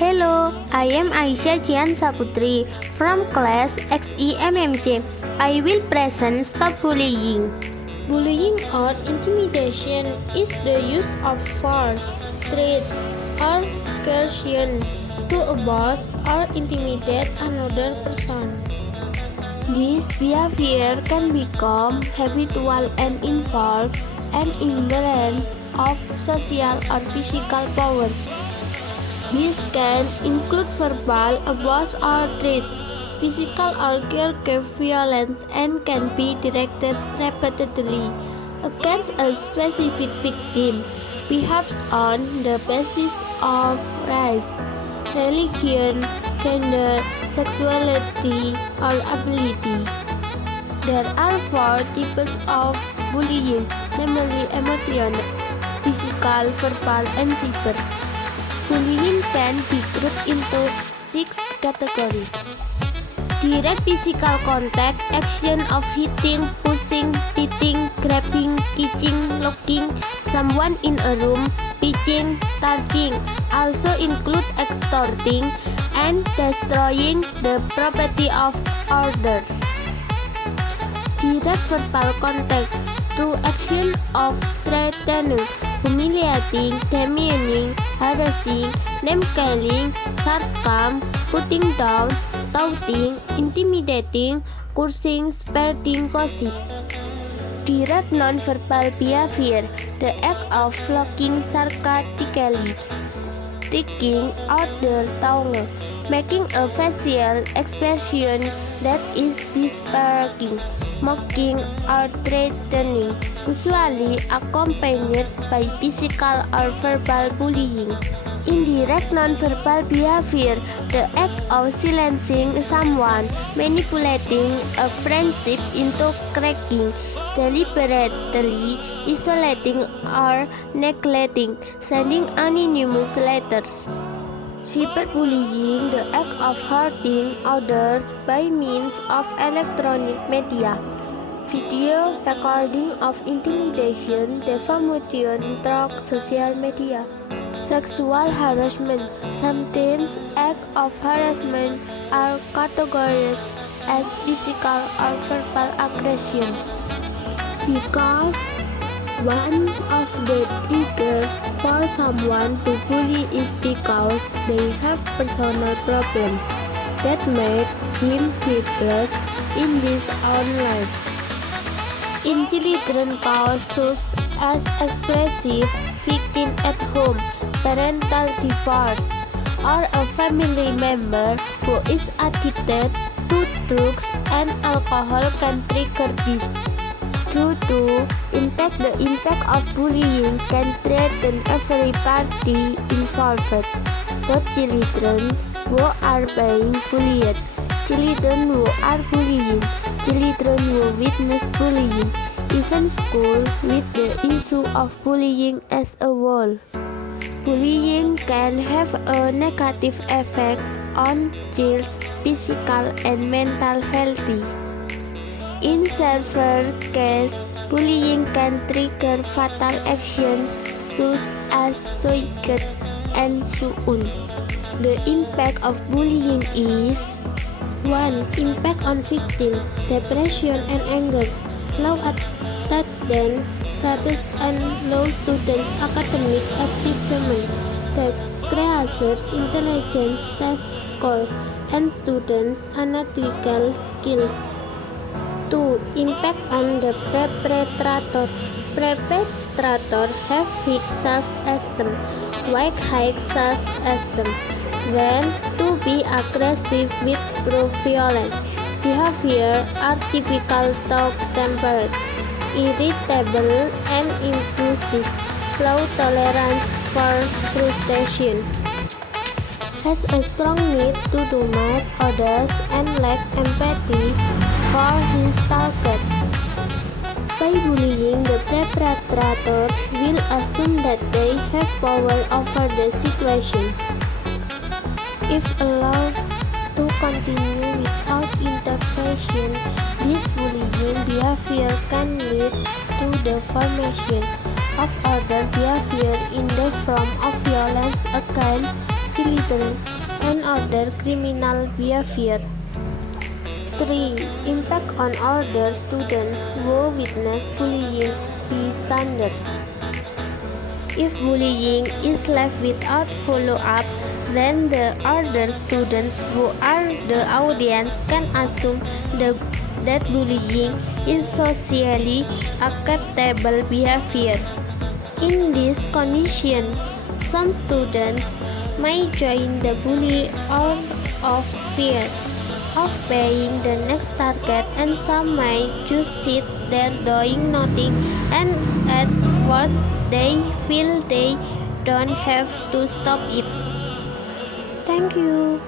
Hello, I am Aisyah Jian Saputri from class XEMMJ. I will present Stop Bullying. Bullying or intimidation is the use of force, threats, or coercion to abuse or intimidate another person. This behavior can become habitual and involve an imbalance of social or physical power. This can include verbal abuse or threats, physical or caregiver violence, and can be directed repeatedly against a specific victim, perhaps on the basis of race, religion, gender, sexuality, or ability. There are four types of bullying, namely emotional, physical, verbal, and cyber. Bullying can be grouped into 6 categories. Direct physical contact, action of hitting, pushing, beating, grabbing, kicking, locking someone in a room, pitching, starting, also include extorting and destroying the property of others. Direct verbal contact through action of threatening, humiliating, demeaning, harassing, name-calling, sarcasm, putting down, taunting, intimidating, cursing, spreading gossip. Direct non-verbal behavior, the act of flocking sarcastically, sticking out the tongue, making a facial expression that is disparaging, mocking, or threatening, usually accompanied by physical or verbal bullying. Indirect nonverbal behavior, the act of silencing someone, manipulating a friendship into cracking, deliberately isolating or neglecting, sending anonymous letters. Cyberbullying, the act of hurting others by means of electronic media, video recording of intimidation, defamation through social media. Sexual harassment, sometimes acts of harassment are categorized as physical or verbal aggression. Because one of the triggers for someone to bully is because they have personal problems that make him helpless in his own life. In children cause such as expressive victim at home, parental divorce, or a family member who is addicted to drugs and alcohol can trigger this. Due to the impact of bullying can threaten every party involved, both children who are being bullied, children who are bullying, children who witness bullying, even school with the issue of bullying as a whole. Bullying can have a negative effect on children's physical and mental health. In severe cases, bullying can trigger fatal action such as suicide and so on. The impact of bullying is 1. Impact on victim, depression and anger, low attendance status and low students' academic achievement, decreased intelligence test score, and students' analytical skill. 2. Impact on the perpetrator. Perpetrator have weak self-esteem, high self-esteem, then to be aggressive with violence. Behavior are typical talk-tempered, irritable and impulsive, low tolerance for frustration, has a strong need to dominate others and lack empathy for his target. By bullying, the perpetrator will assume that they have power over the situation. If allowed to continue without intervention, this bullying behavior can lead to the formation of other behavior in the form of violence against belittle, and other criminal behavior. 3. Impact on older students who witness bullying bystanders. If bullying is left without follow-up, then the older students who are the audience can assume that bullying is socially acceptable behavior. In this condition, some students may join the bully out of fear of being the next target, and some may just sit there doing nothing, and at worst they feel they don't have to stop it. Thank you.